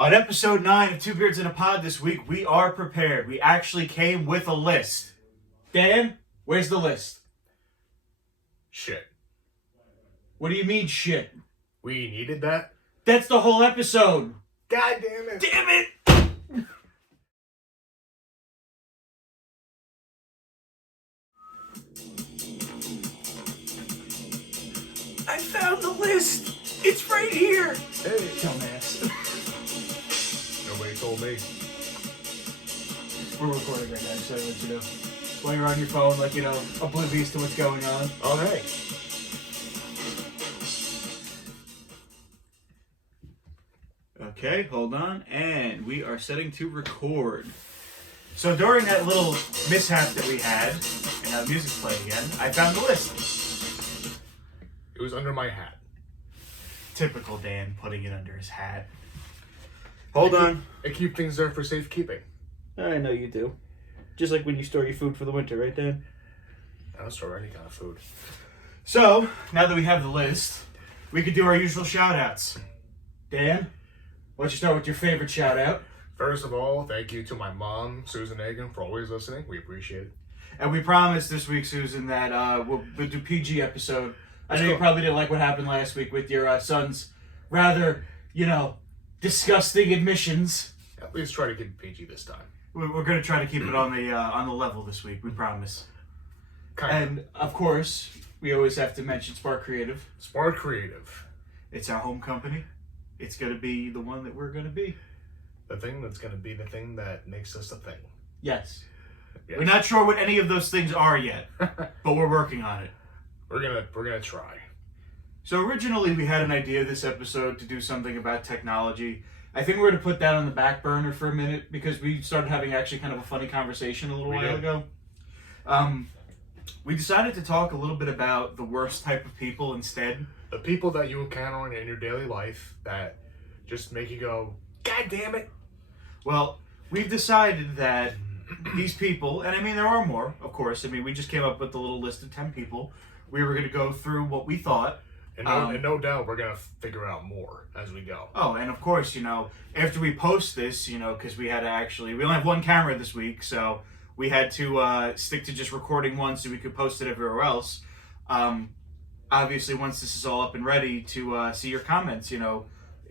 On episode 9 of Two Beards in a Pod this week, we are prepared. We actually came with a list. Dan, where's the list? Shit. What do you mean, shit? We needed that? That's the whole episode. God damn it. Damn it! I found the list. It's right here. Hey. Dumbass. Nobody told me. We're recording right now, so I let you know. While you're on your phone, oblivious to what's going on. Oh, hey. Okay, hold on. And we are setting to record. So during that little mishap that we had, and now the music's playing again, I found the list. It was under my hat. Typical Dan putting it under his hat. Hold on. I keep things there for safekeeping. I know you do. Just like when you store your food for the winter, right, Dan? I don't store any kind of food. So, now that we have the list, we could do our usual shout-outs. Dan, why don't you start with your favorite shout-out? First of all, thank you to my mom, Susan Hagen, for always listening. We appreciate it. And we promised this week, Susan, that we'll do PG episode. I know you probably didn't like what happened last week with your son's rather, disgusting admissions. At least try to keep it PG this time. We're going to try to keep it on the level this week. We promise. Kind of. Of course, we always have to mention Spark Creative. Spark Creative. It's our home company. It's going to be the one that we're going to be. The thing that's going to be the thing that makes us a thing. Yes. We're not sure what any of those things are yet, but we're working on it. We're gonna try. So originally we had an idea this episode to do something about technology. I think we're going to put that on the back burner for a minute because we started having actually kind of a funny conversation a little while ago. We decided to talk a little bit about the worst type of people instead. The people that you encounter in your daily life that just make you go, God damn it. Well, we've decided that these people, and I mean there are more, of course. I mean we just came up with a little list of 10 people. We were going to go through what we thought. And no doubt we're going to figure out more as we go. Oh, and of course, after we post this, because we had to we only have one camera this week, so we had to stick to just recording one so we could post it everywhere else. Obviously, once this is all up and ready to see your comments,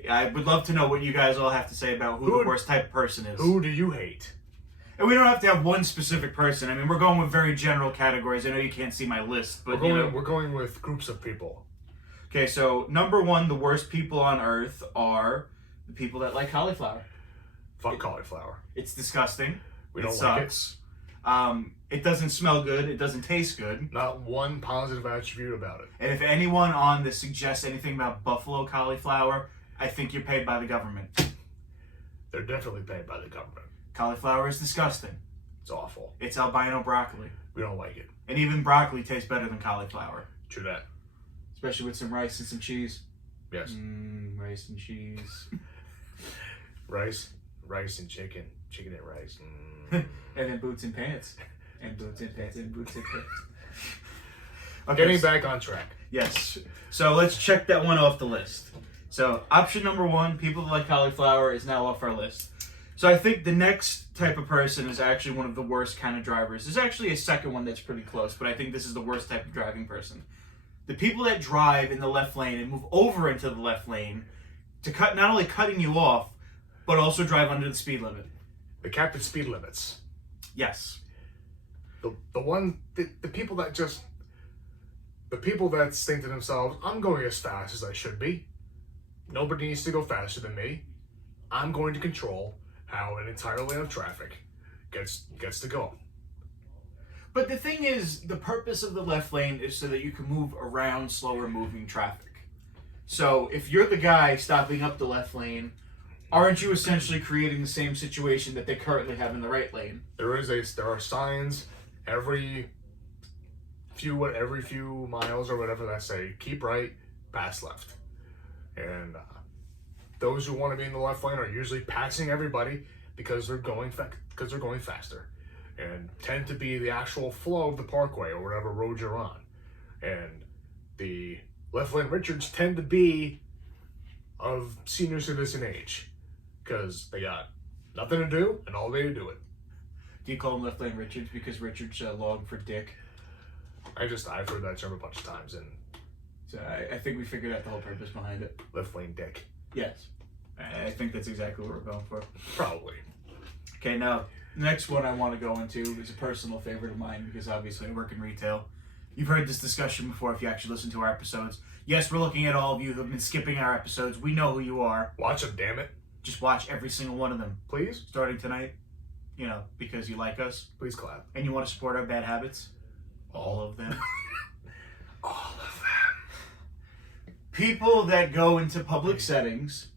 I would love to know what you guys all have to say about who the worst type of person is. Who do you hate? And we don't have to have one specific person. I mean, we're going with very general categories. I know you can't see my list, but we're going with groups of people. Okay, so number one, the worst people on earth are the people that like cauliflower. Fuck cauliflower. It's disgusting. We don't sucks. Like it. It doesn't smell good. It doesn't taste good. Not one positive attribute about it. And if anyone on this suggests anything about buffalo cauliflower, I think you're paid by the government. They're definitely paid by the government. Cauliflower is disgusting. It's awful. It's albino broccoli. We don't like it. And even broccoli tastes better than cauliflower. True that. Especially with some rice and some cheese. Yes. Rice and cheese. rice and chicken. Chicken and rice. And then boots and pants. And boots and pants and boots and pants. Okay, getting back on track. Yes. So let's check that one off the list. So option number one, people that like cauliflower, is now off our list. So I think the next type of person is actually one of the worst kind of drivers. There's actually a second one that's pretty close, but I think this is the worst type of driving person. The people that drive in the left lane and move over into the left lane to not only cutting you off, but also drive under the speed limit. The captain speed limits. Yes. The people that think to themselves, I'm going as fast as I should be. Nobody needs to go faster than me. I'm going to control how an entire lane of traffic gets to go. But the thing is, the purpose of the left lane is so that you can move around slower moving traffic. So if you're the guy stopping up the left lane, aren't you essentially creating the same situation that they currently have in the right lane? There are signs every few miles or whatever that say keep right, pass left. And those who want to be in the left lane are usually passing everybody because they're going faster, and tend to be the actual flow of the parkway or whatever road you're on. And the left lane Richards tend to be of senior citizen age because they got nothing to do and all they do it. Do you call him Left Lane Richards because Richards long for dick? I've heard that term a bunch of times, and So I think we figured out the whole purpose behind it. left lane dick. Yes. I think that's exactly what we're going for. Probably. Okay, now, the next one I want to go into is a personal favorite of mine because obviously I work in retail. You've heard this discussion before if you actually listen to our episodes. Yes, we're looking at all of you who have been skipping our episodes. We know who you are. Watch them, damn it. Just watch every single one of them. Please? Starting tonight, because you like us Please clap. and you want to support our bad habits. All of them. All of them. People that go into public settings,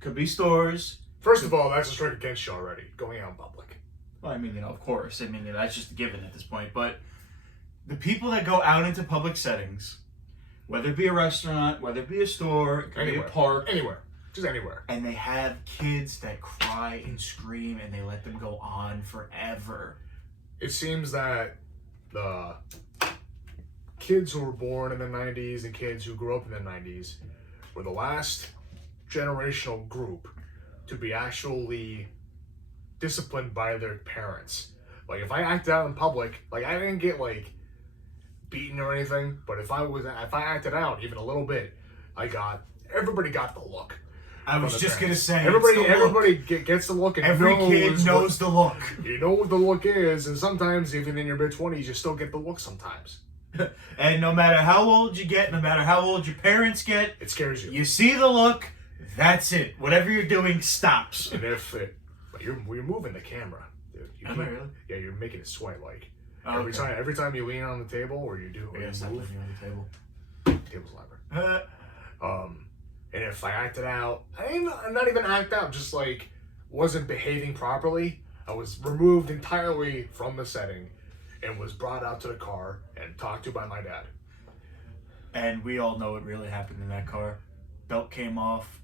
could be stores. First of all, that's a strike against you already, going out in public. Well, of course. That's just a given at this point. But the people that go out into public settings, whether it be a restaurant, whether it be a store, it could be a park. Anywhere. Just anywhere. And they have kids that cry and scream and they let them go on forever. It seems that the kids who were born in the 90s and kids who grew up in the 90s were the last generational group to be actually disciplined by their parents. Like, if I acted out in public, like, I didn't get, like, beaten or anything, but if I acted out even a little bit, everybody got the look. I was just going to say, everybody gets the look, and every kid knows the look. You know what the look is, and sometimes, even in your mid-20s, you still get the look sometimes. And no matter how old you get, no matter how old your parents get, it scares you. You see the look, that's it. Whatever you're doing stops. And you're moving the camera, dude. Am I really? Yeah, you're making it sweat like Okay. every time you lean on the table or you do or you Stop move. leaning on the table. Table's louder. And if I acted out, I'm not even act out, just like wasn't behaving properly. I was removed entirely from the setting and was brought out to the car and talked to by my dad. And we all know what really happened in that car. Belt came off.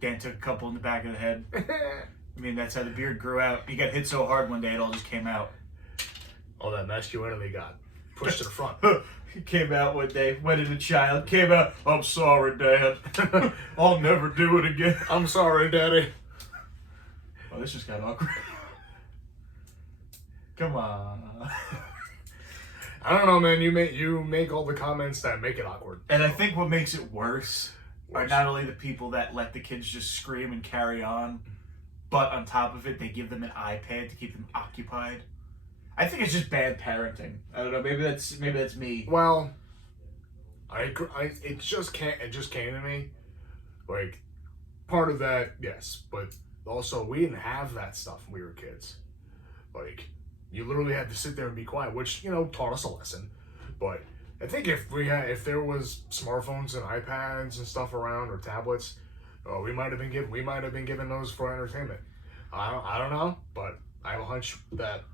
Dan took a couple in the back of the head. That's how the beard grew out. He got hit so hard one day it all just came out. All that masculinity got pushed to the front. He came out one day, went in a child, came out, I'm sorry, Dad. I'll never do it again. I'm sorry, Daddy. Oh, this just got awkward. Come on. I don't know, man. You make all the comments that make it awkward. And I think what makes it worse are not only the people that let the kids just scream and carry on, but on top of it, they give them an iPad to keep them occupied. I think it's just bad parenting. I don't know. Maybe that's me. Well, I agree. It just came to me. Like, part of that, yes, but also we didn't have that stuff when we were kids. Like, you literally had to sit there and be quiet, which taught us a lesson. But I think if there was smartphones and iPads and stuff around or tablets, we might have been given those for entertainment. I don't know, but I have a hunch that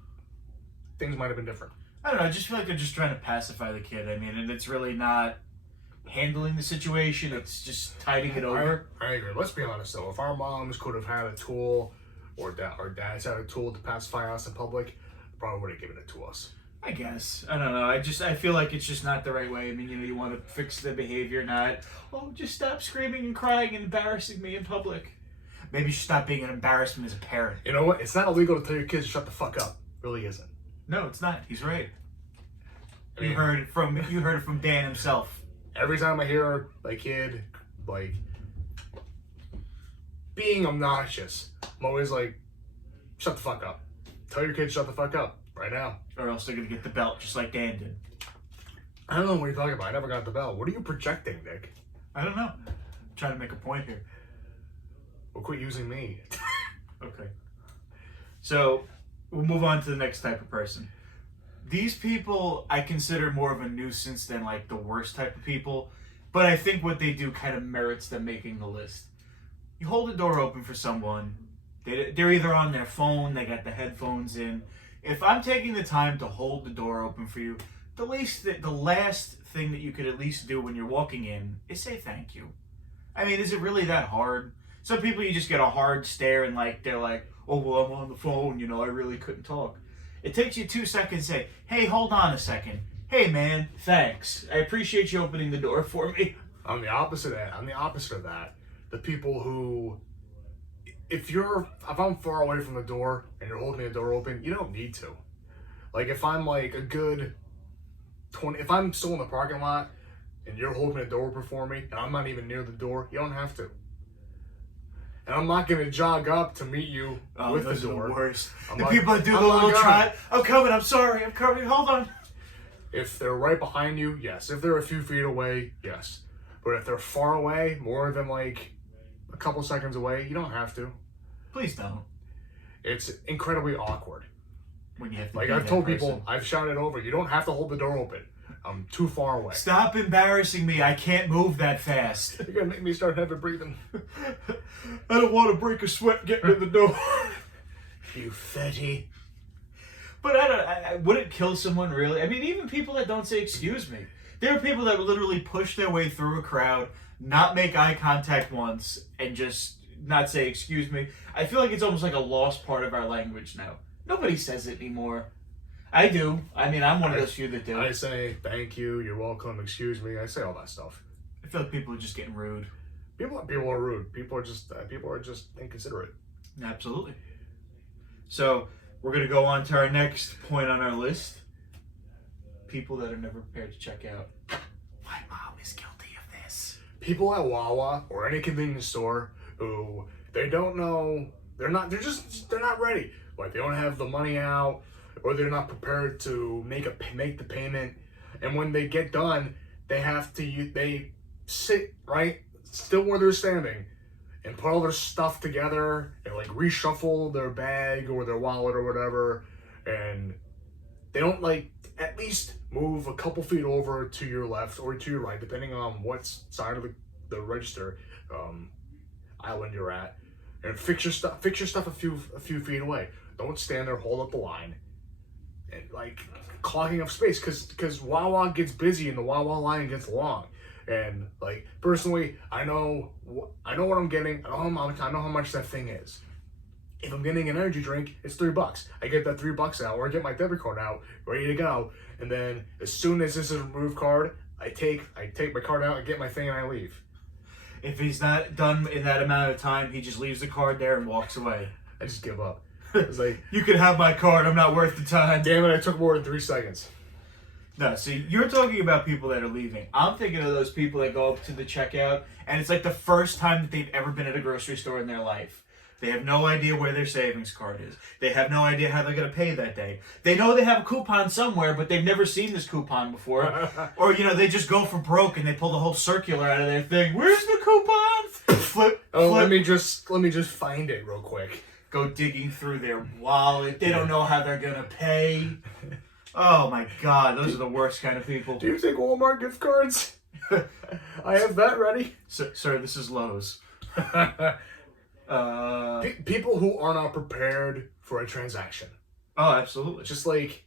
things might have been different. I don't know. I just feel like they're just trying to pacify the kid. And it's really not handling the situation. It's just tiding it over. I agree. Let's be honest, though. If our moms could have had a tool, or dads had a tool to pacify us in public, probably would have given it to us. I guess. I don't know. I feel like it's just not the right way. You want to fix the behavior, not, just stop screaming and crying and embarrassing me in public. Maybe you should stop being an embarrassment as a parent. You know what? It's not illegal to tell your kids to shut the fuck up. It really isn't. No, it's not. He's right. You heard it from Dan himself. Every time I hear a kid being obnoxious, I'm always like, shut the fuck up. Tell your kids shut the fuck up right now. Or else they're gonna get the belt just like Dan did. I don't know what you're talking about. I never got the belt. What are you projecting, Nick? I don't know. I'm trying to make a point here. Well, quit using me. Okay. So we'll move on to the next type of person. These people I consider more of a nuisance than the worst type of people, but I think what they do kind of merits them making the list. You hold the door open for someone, they're either on their phone, they got the headphones in. If I'm taking the time to hold the door open for you, the last thing that you could at least do when you're walking in is say thank you. Is it really that hard? Some people you just get a hard stare and they're like, oh, well, I'm on the phone, I really couldn't talk. It takes you 2 seconds to say, hey, hold on a second. Hey, man, thanks. I appreciate you opening the door for me. I'm the opposite of that. The people who, if I'm far away from the door and you're holding the door open, you don't need to. Like if I'm like a good 20, if I'm still in the parking lot and you're holding the door open for me and I'm not even near the door, you don't have to. And I'm not gonna jog up to meet you with the door. The worst. I'm The not- people that do I'm the not little gonna. try. I'm coming. I'm sorry. I'm coming. Hold on. If they're right behind you, yes. If they're a few feet away, yes. But if they're far away, more than like a couple seconds away, you don't have to. Please don't. It's incredibly awkward. When you have to Like be I've that told person. people, I've shouted over, you don't have to hold the door open. I'm too far away. Stop embarrassing me. I can't move that fast. You're gonna make me start heavy breathing. I don't want to break a sweat getting in the door. You fatty. But I would it kill someone really? I mean, even people that don't say excuse me. There are people that literally push their way through a crowd, not make eye contact once, and just not say excuse me. I feel like it's almost like a lost part of our language now. Nobody says it anymore. I do. I mean, I'm one of those few that do. I say thank you, you're welcome, excuse me. I say all that stuff. I feel like people are just getting rude. People are rude. People are just inconsiderate. Absolutely. So we're gonna go on to our next point on our list. People that are never prepared to check out. My mom is guilty of this. People at Wawa or any convenience store who they don't know, they're not ready. Like they don't have the money out, or they're not prepared to make the payment. And when they get done, they sit right still where they're standing and put all their stuff together and like reshuffle their bag or their wallet or whatever, and they don't like at least move a couple feet over to your left or to your right, depending on what side of the register island you're at, and fix your stuff a few feet away. Don't stand there, hold up the line, and like clogging up space because Wawa gets busy and the Wawa line gets long. And like personally, I know what I'm getting. I know how much that thing is. If I'm getting an energy drink, it's $3. I get that $3 out, or I get my debit card out, ready to go. And then as soon as this is a removed card, I take my card out, I get my thing, and I leave. If he's not done in that amount of time, he just leaves the card there and walks away. I just give up. It's like, You can have my card. I'm not worth the time. damn it! I took more than 3 seconds. No, see, you're talking about people that are leaving. I'm thinking of those people that go up to the checkout, and it's like the first time that they've ever been at a grocery store in their life. They have no idea where their savings card is. They have no idea how they're going to pay that day. They know they have a coupon somewhere, but they've never seen this coupon before. Or, they just go for broke and they pull the whole circular out of their thing. Where's the coupon? Flip. Let me just find it real quick. Go digging through their wallet. They don't know how they're going to pay. Oh my God, those are the worst kind of people. Do you take Walmart gift cards? I have that ready. Sir, this is Lowe's. People who are not prepared for a transaction. Oh, absolutely. Just like,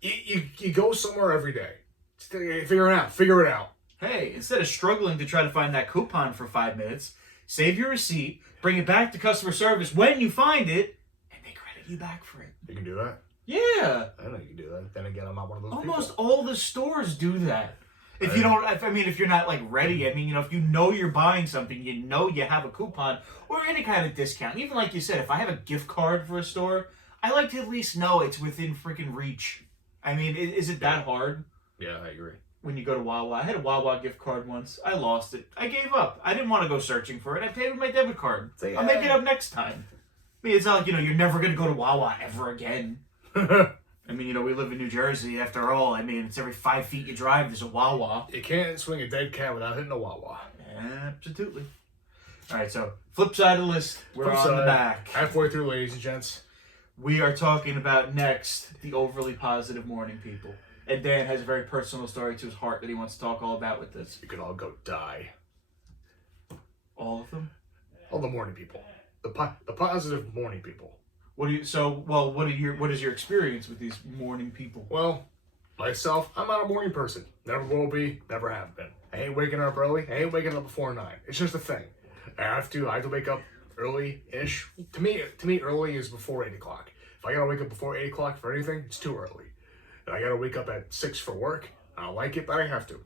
you go somewhere every day. Figure it out. Hey, instead of struggling to try to find that coupon for 5 minutes, save your receipt, bring it back to customer service when you find it, and they credit you back for it. You can do that? Yeah. I know you can do that. Then again, I'm not one of those Almost people. all the stores do that. If you don't, if you're not like ready, if you know you're buying something, you know you have a coupon or any kind of discount. Even like you said, if I have a gift card for a store, I like to at least know it's within freaking reach. I mean, is it that hard? Yeah, I agree. When you go to Wawa, I had a Wawa gift card once. I lost it. I gave up. I didn't want to go searching for it. I paid with my debit card. I'll make it up next time. I mean, it's not like, you're never going to go to Wawa ever again. I mean, we live in New Jersey after all. I mean, it's every 5 feet you drive, there's a Wawa. You can't swing a dead cat without hitting a Wawa. Absolutely. All right, so flip side of the list. We're on the back. Halfway through, ladies and gents. We are talking about next the overly positive morning people. And Dan has a very personal story to his heart that he wants to talk all about with this. You could all go die. All of them? All the morning people. The positive morning people. What is your experience with these morning people? Well, myself, I'm not a morning person. Never will be, never have been. I hate waking up early. I hate waking up before 9. It's just a thing. I have to wake up early-ish. To me, early is before 8 o'clock. If I gotta wake up before 8 o'clock for anything, it's too early. And I gotta wake up at 6 for work. I don't like it, but I have to.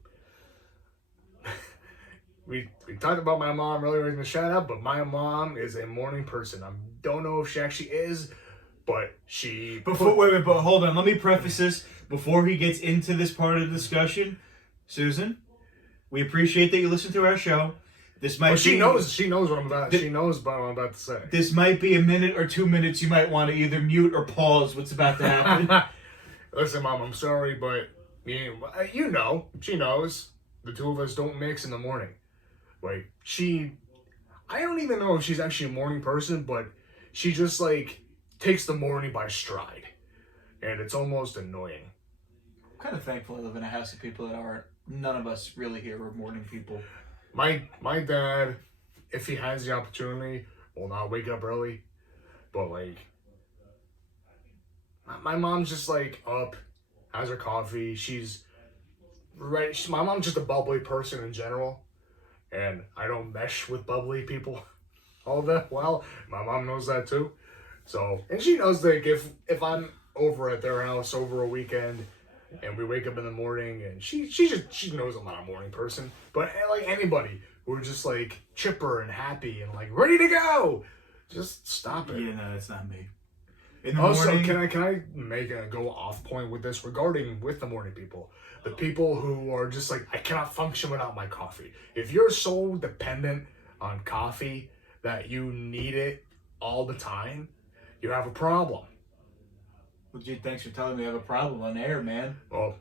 we talked about my mom earlier in the shout out, but my mom is a morning person. I don't know if she actually is, but she. But hold on. Let me preface this before he gets into this part of the discussion. Susan, we appreciate that you listen to our show. This might she knows what I'm about. She knows what I'm about to say. This might be a minute or 2 minutes. You might want to either mute or pause what's about to happen. Listen, Mom, I'm sorry, but you know, she knows. The two of us don't mix in the morning. Like, I don't even know if she's actually a morning person, but she just, like, takes the morning by stride. And it's almost annoying. I'm kind of thankful I live in a house of people that aren't, none of us really here are morning people. My dad, if he has the opportunity, will not wake up early. But, like, my mom's just, like, up, has her coffee. She's ready. My mom's just a bubbly person in general. And I don't mesh with bubbly people all that well. My mom knows that too. So, and she knows, like, if I'm over at their house over a weekend and we wake up in the morning, and she knows I'm not a morning person. But like anybody who's just like chipper and happy and like ready to go, just stop it. Yeah, no, that's not me. In the Also, morning, can I make a go off point with this regarding with the morning people? The people who are just like, I cannot function without my coffee. If you're so dependent on coffee that you need it all the time, you have a problem. Well, gee, thanks for telling me I have a problem on air, man. Well,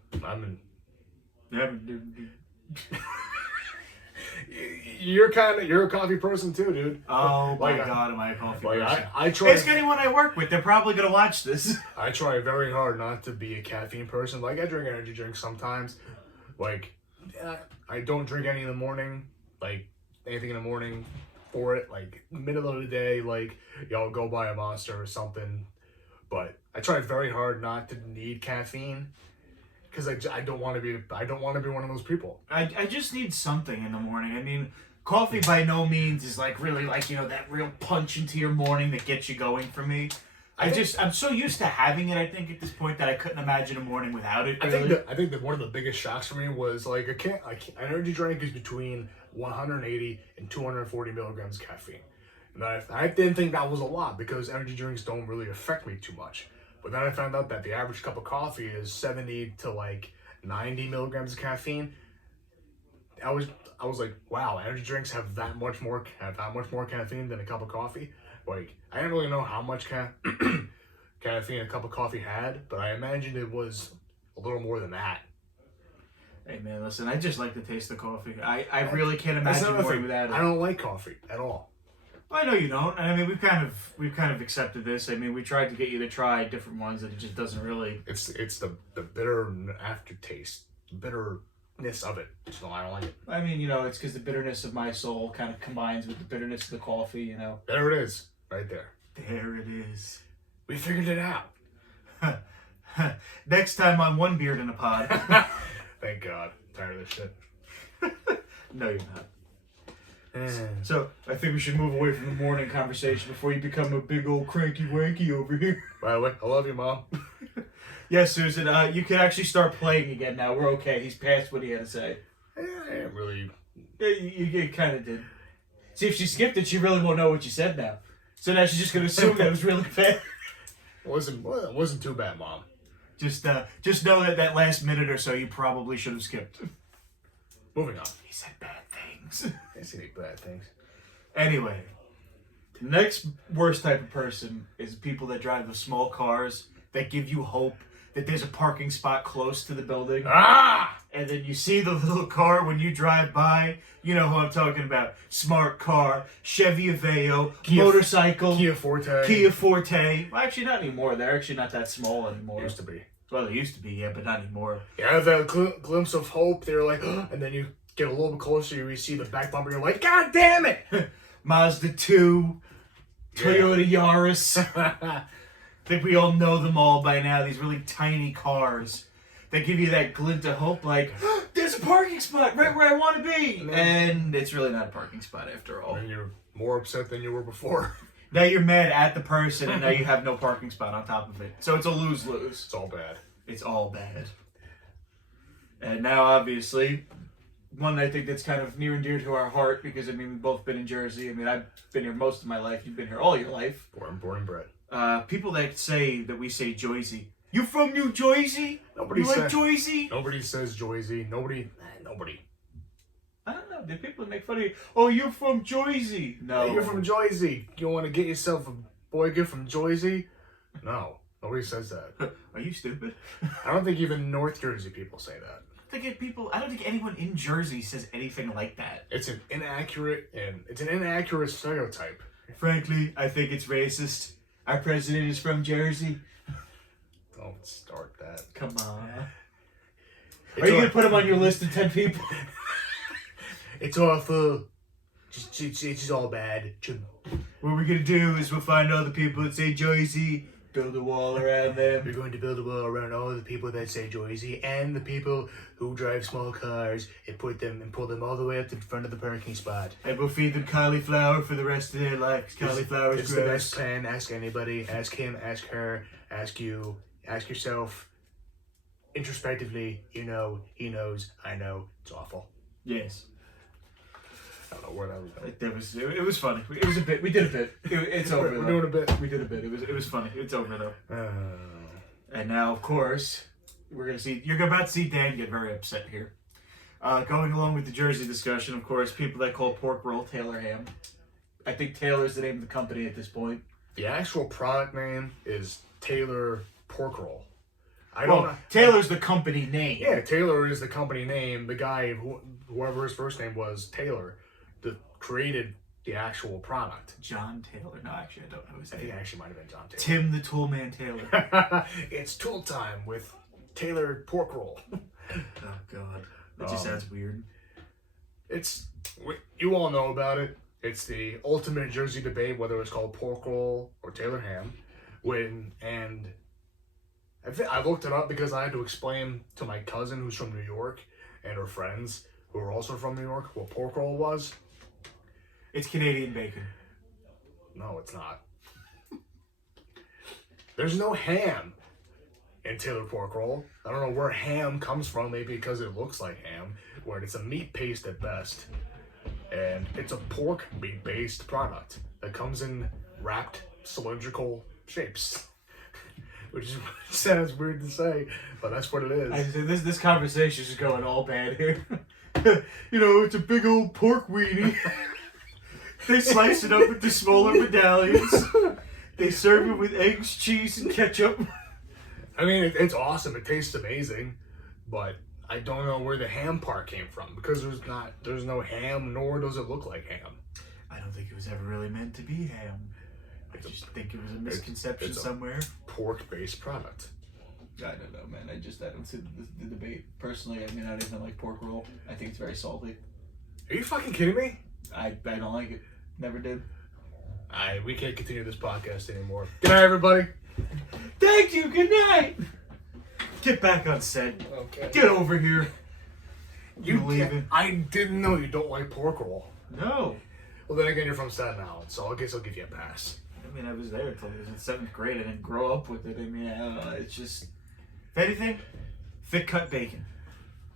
you're a coffee person too, dude. Oh my God, am I a coffee person? I try. Ask anyone I work with; they're probably gonna watch this. I try very hard not to be a caffeine person. Like, I drink energy drinks sometimes. Like, I don't drink any in the morning. Like, anything in the morning for it. Like, middle of the day, like, y'all go buy a Monster or something. But I try very hard not to need caffeine. Because I don't want to be one of those people. I just need something in the morning. I mean, coffee by no means is like really like, you know, that real punch into your morning that gets you going for me. I'm so used to having it, I think, at this point that I couldn't imagine a morning without it. Really. I think that one of the biggest shocks for me was like an energy drink is between 180 and 240 milligrams of caffeine. And I didn't think that was a lot because energy drinks don't really affect me too much. But then I found out that the average cup of coffee is 70 to like 90 milligrams of caffeine. I was like, wow, energy drinks have that much more caffeine than a cup of coffee. Like, I didn't really know how much caffeine a cup of coffee had, but I imagined it was a little more than that. Hey man, listen, I just like the taste of coffee. I really can't imagine morning without it. I don't like coffee at all. I know you don't. I mean, we've kind of accepted this. I mean, we tried to get you to try different ones, and it just doesn't really. It's the bitter aftertaste, bitterness of it. So I don't like it. I mean, you know, it's because the bitterness of my soul kind of combines with the bitterness of the coffee. You know. There it is, right there. There it is. We figured it out. Next time on One Beard in a Pod. Thank God. I'm tired of this shit. No, you're not. So, I think we should move away from the morning conversation before you become a big old cranky wanky over here. By the way, I love you, Mom. Yes, Susan, you can actually start playing again now. We're okay. He's past what he had to say. I didn't really... Yeah, you kind of did. See, if she skipped it, she really won't know what you said now. So now she's just going to assume that it was really bad. It wasn't too bad, Mom. Just know that last minute or so you probably should have skipped. Moving on. He said bad things. I see bad things. Anyway, the next worst type of person is people that drive the small cars that give you hope that there's a parking spot close to the building. Ah! And then you see the little car when you drive by. You know who I'm talking about. Smart car, Chevy Aveo, motorcycle. Kia Forte. Kia Forte. Well, actually, not anymore. They're actually not that small anymore. Used to be. Well, they used to be, yeah, but not anymore. Yeah, that glimpse of hope. They're like, and then you get a little bit closer, you see the back bumper, you're like, God damn it! Mazda 2, Toyota Yaris. I think we all know them all by now. These really tiny cars that give you that glint of hope, like, there's a parking spot right where I want to be. And it's really not a parking spot after all. And you're more upset than you were before. Now you're mad at the person, and now you have no parking spot on top of it. So it's a lose-lose. It's all bad. It's all bad. And now, obviously, one I think that's kind of near and dear to our heart because, I mean, we've both been in Jersey. I mean, I've been here most of my life. You've been here all your life. Born and bred. People that say that we say Joisey. You from New Joisey? Nobody like Joisey? Nobody says Joisey. Nobody. I don't know. The people that make fun of you. Oh, you're from Joisey. No. Hey, you're from Joisey. You want to get yourself a boy gift from Joisey? No. Nobody says that. Are you stupid? I don't think even North Jersey people say that. I don't think anyone in Jersey says anything like that. It's an inaccurate stereotype. Frankly, I think it's racist. Our president is from Jersey. Don't start that. Come on. Are you going to put him on your list of 10 people? It's awful. It's all bad. What we're going to do is we'll find all the people that say Joisey, build a wall around them. We're going to build a wall around all the people that say Joisey and the people who drive small cars and pull them all the way up to the front of the parking spot. And we'll feed them cauliflower for the rest of their lives. Cauliflower is It's the best plan. Ask anybody. Ask him. Ask her. Ask you. Ask yourself. Introspectively, you know, he knows, I know, it's awful. Yes. I don't know where that was going. It was funny. It was a bit. We did a bit. It's over. We're doing a bit. We did a bit. It was funny. It's over though. And now, of course, you're about to see Dan get very upset here. Going along with the Jersey discussion, of course, people that call pork roll Taylor ham. I think Taylor's the name of the company at this point. The actual product name is Taylor Pork Roll. Taylor's the company name. Yeah, Taylor is the company name. The guy, whoever his first name was, Taylor, created the actual product. John Taylor. No, actually, I don't know his name. I think it actually might have been John Taylor. Tim the Toolman Taylor. It's tool time with Taylor Pork Roll. Oh, God. That just sounds weird. You all know about it. It's the ultimate Jersey debate, whether it's called pork roll or Taylor ham. I looked it up because I had to explain to my cousin who's from New York and her friends who are also from New York what pork roll was. It's Canadian bacon. No, it's not. There's no ham in Taylor Pork Roll. I don't know where ham comes from, maybe because it looks like ham, where it's a meat paste at best. And it's a pork meat-based product that comes in wrapped cylindrical shapes. Which sounds weird to say, but that's what it is. This conversation is going all bad here. It's a big old pork weenie. They slice it up into smaller medallions. They serve it with eggs, cheese, and ketchup. I mean, it's awesome. It tastes amazing, but I don't know where the ham part came from because there's no ham, nor does it look like ham. I don't think it was ever really meant to be ham. I just think it was a misconception it's somewhere. Pork-based product. I don't know, man. I don't see the debate. Personally, I mean, I don't like pork roll. I think it's very salty. Are you fucking kidding me? I don't like it. Never did. We can't continue this podcast anymore. Good night, everybody. Thank you. Good night. Get back on set. Okay. Get over here. You leaving? I didn't know you don't like pork roll. No. Well, then again, you're from Staten Island, so I guess I'll give you a pass. I mean, I was there until I was in 7th grade. I didn't grow up with it. I mean, I don't know. It's just, if anything, thick cut bacon.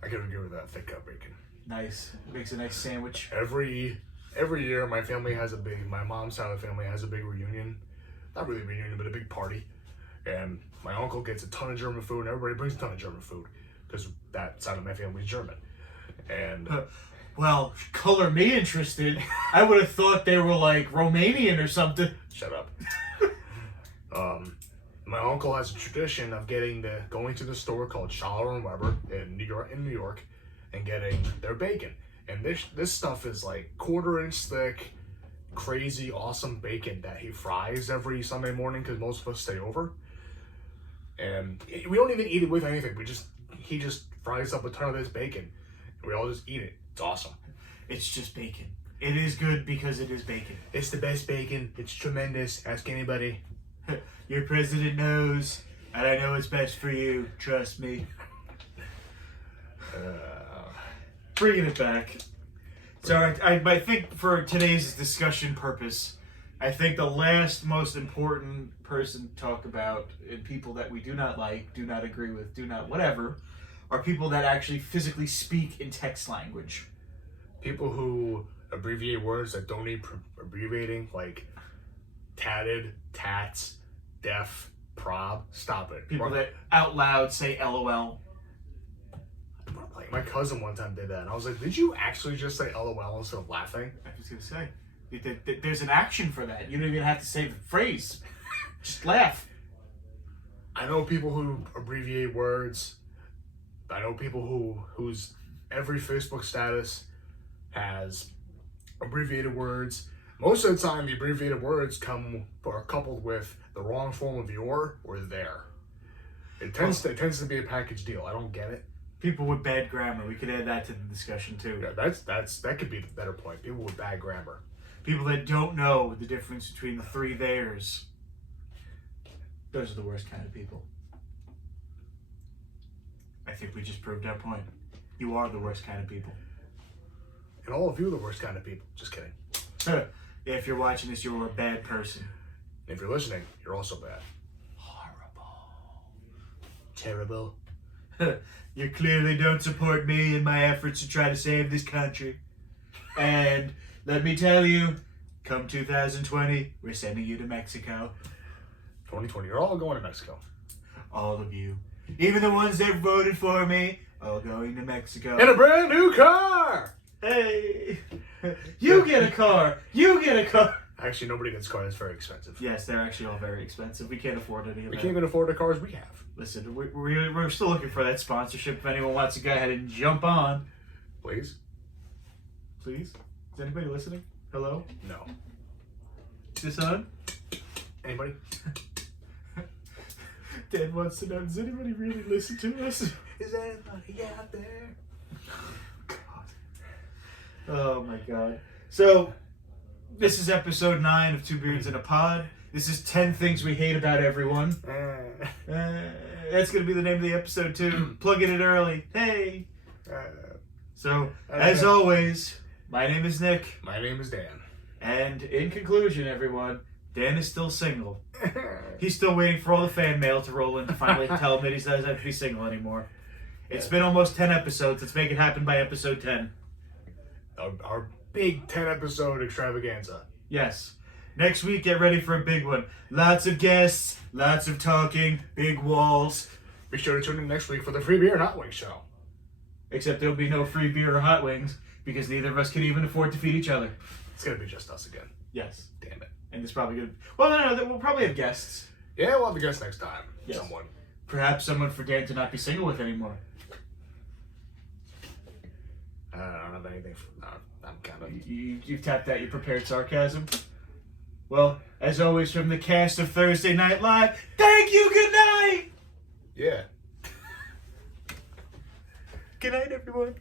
I could agree with that, thick cut bacon. Nice. It makes a nice sandwich. Every year, my mom's side of the family has a big reunion. Not really a reunion, but a big party. And my uncle gets a ton of German food, and everybody brings a ton of German food because that side of my family is German. And well, color me interested. I would have thought they were like Romanian or something. Shut up. My uncle has a tradition of going to the store called Schaller & Weber in New York, and getting their bacon. And this stuff is like 1/4 inch thick, crazy awesome bacon that he fries every Sunday morning because most of us stay over. And we don't even eat it with anything. He just fries up a ton of this bacon. And we all just eat it. It's awesome. It's just bacon. It is good because it is bacon. It's the best bacon. It's tremendous. Ask anybody. Your president knows, and I know it's best for you. Trust me. Bringing it back. So I think for today's discussion purpose, I think the last most important person to talk about, and people that we do not like, do not agree with, do not whatever, are people that actually physically speak in text language. People who abbreviate words that don't need abbreviating, like tatted, tats, deaf, prob. Stop it. People that out loud say LOL. Like my cousin one time did that, and I was like, "Did you actually just say LOL instead of laughing?" I was gonna say, there's an action for that. You don't even have to say the phrase. Just laugh. I know people who abbreviate words. I know people whose every Facebook status has abbreviated words. Most of the time, the abbreviated words are coupled with the wrong form of your or their. It tends to be a package deal. I don't get it. People with bad grammar. We could add that to the discussion too. Yeah, that could be the better point. People with bad grammar. People that don't know the difference between the three theirs. Those are the worst kind of people. I think we just proved our point. You are the worst kind of people. And all of you are the worst kind of people. Just kidding. If you're watching this, you're a bad person. If you're listening, you're also bad. Horrible. Terrible. You clearly don't support me in my efforts to try to save this country. And let me tell you, come 2020, we're sending you to Mexico. 2020, you're all going to Mexico. All of you. Even the ones that voted for me, all going to Mexico. In a brand new car! Hey! You get a car! You get a car! Actually, nobody gets a car. That's very expensive. Yes, they're actually all very expensive. We can't afford any of that. We can't even afford the cars we have. Listen, we're still looking for that sponsorship. If anyone wants to go ahead and jump on. Please? Please? Is anybody listening? Hello? No. Is this on? Anybody? Dad wants to know, does anybody really listen to us? Is anybody out there? Oh my god. So, this is episode 9 of Two Beards in a Pod. This is 10 things we hate about everyone. That's going to be the name of the episode too. Plugging it early. Hey! So, as always, my name is Nick. My name is Dan. And in conclusion, everyone, Dan is still single. He's still waiting for all the fan mail to roll in to finally tell him that he doesn't have to be single anymore. It's been almost 10 episodes. Let's make it happen by episode 10. Our big 10 episode extravaganza. Yes. Next week, get ready for a big one. Lots of guests, lots of talking, big walls. Be sure to tune in next week for the Free Beer and Hot Wings show. Except there'll be no free beer or hot wings because neither of us can even afford to feed each other. It's going to be just us again. Yes. Damn it. And it's probably good. Well, no, we'll probably have guests. Yeah, we'll have a guest next time. Yes. Someone. Perhaps someone for Dan to not be single with anymore. I don't have anything. I'm kind of. You've tapped out your prepared sarcasm. Well, as always, from the cast of Thursday Night Live, thank you, good night! Yeah. Good night, everyone.